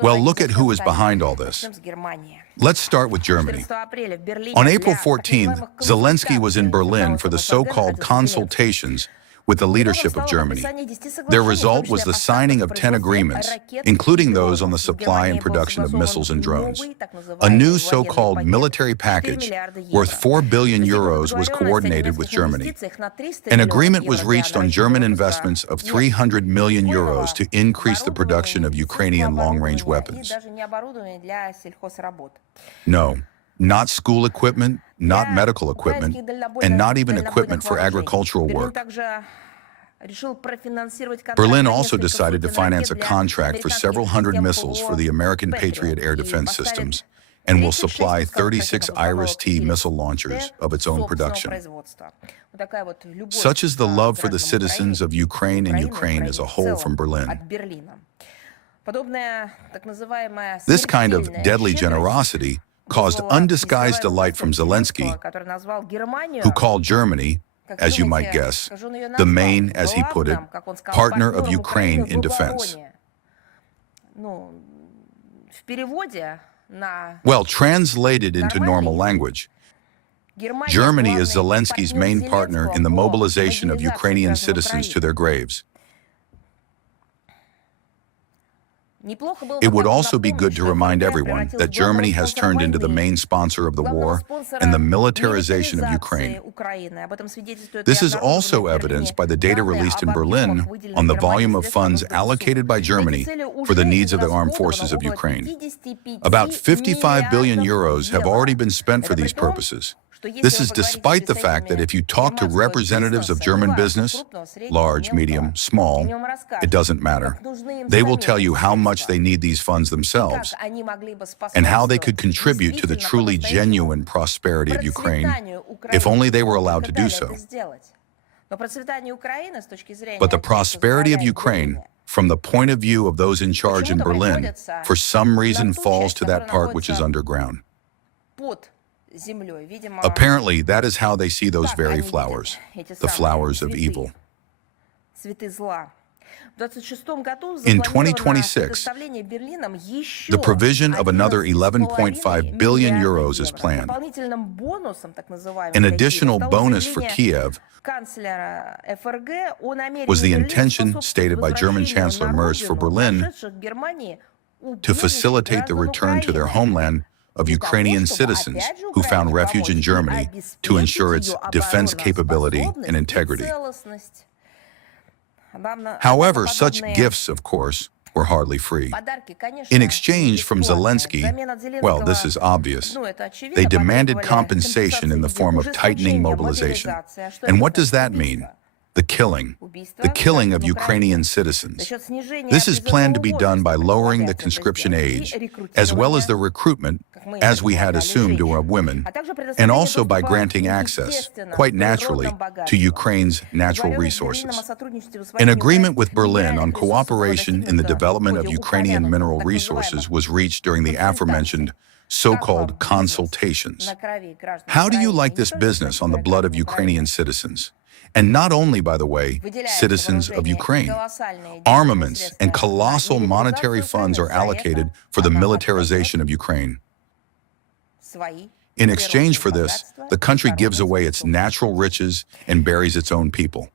Well, look at who is behind all this. Let's start with Germany. On April 14th, Zelensky was in Berlin for the so-called consultations with the leadership of Germany. Their result was the signing of 10 agreements, including those on the supply and production of missiles and drones. A new so-called military package worth 4 billion euros was coordinated with Germany. An agreement was reached on German investments of 300 million euros to increase the production of Ukrainian long-range weapons. No, not school equipment, not medical equipment, and not even equipment for agricultural work. Berlin also decided to finance a contract for several hundred missiles for the American Patriot air defense systems and will supply 36 Iris-T missile launchers of its own production. Such is the love for the citizens of Ukraine and Ukraine as a whole from Berlin. This kind of deadly generosity caused undisguised delight from Zelensky, who called Germany, as you might guess, the main, as he put it, partner of Ukraine in defense. Well, translated into normal language, Germany is Zelensky's main partner in the mobilization of Ukrainian citizens to their graves. It would also be good to remind everyone that Germany has turned into the main sponsor of the war and the militarization of Ukraine. This is also evidenced by the data released in Berlin on the volume of funds allocated by Germany for the needs of the armed forces of Ukraine. About 55 billion euros have already been spent for these purposes. This is despite the fact that if you talk to representatives of German business, large, medium, small, it doesn't matter. They will tell you how much they need these funds themselves and how they could contribute to the truly genuine prosperity of Ukraine if only they were allowed to do so. But the prosperity of Ukraine, from the point of view of those in charge in Berlin, for some reason falls to that part which is underground. Apparently, that is how they see those very flowers, the flowers of evil. In 2026, the provision of another 11.5 billion euros is planned. An additional bonus for Kiev was the intention stated by German Chancellor Merz for Berlin to facilitate the return to their homeland of Ukrainian citizens who found refuge in Germany to ensure its defense capability and integrity. However, such gifts, of course, were hardly free. In exchange from Zelensky, well, this is obvious, they demanded compensation in the form of tightening mobilization. And what does that mean? The killing of Ukrainian citizens. This is planned to be done by lowering the conscription age, as well as the recruitment, as we had assumed, of women, and also by granting access, quite naturally, to Ukraine's natural resources. An agreement with Berlin on cooperation in the development of Ukrainian mineral resources was reached during the aforementioned so-called consultations. How do you like this business on the blood of Ukrainian citizens? And not only, by the way, citizens of Ukraine. Armaments and colossal monetary funds are allocated for the militarization of Ukraine. In exchange for this, the country gives away its natural riches and buries its own people.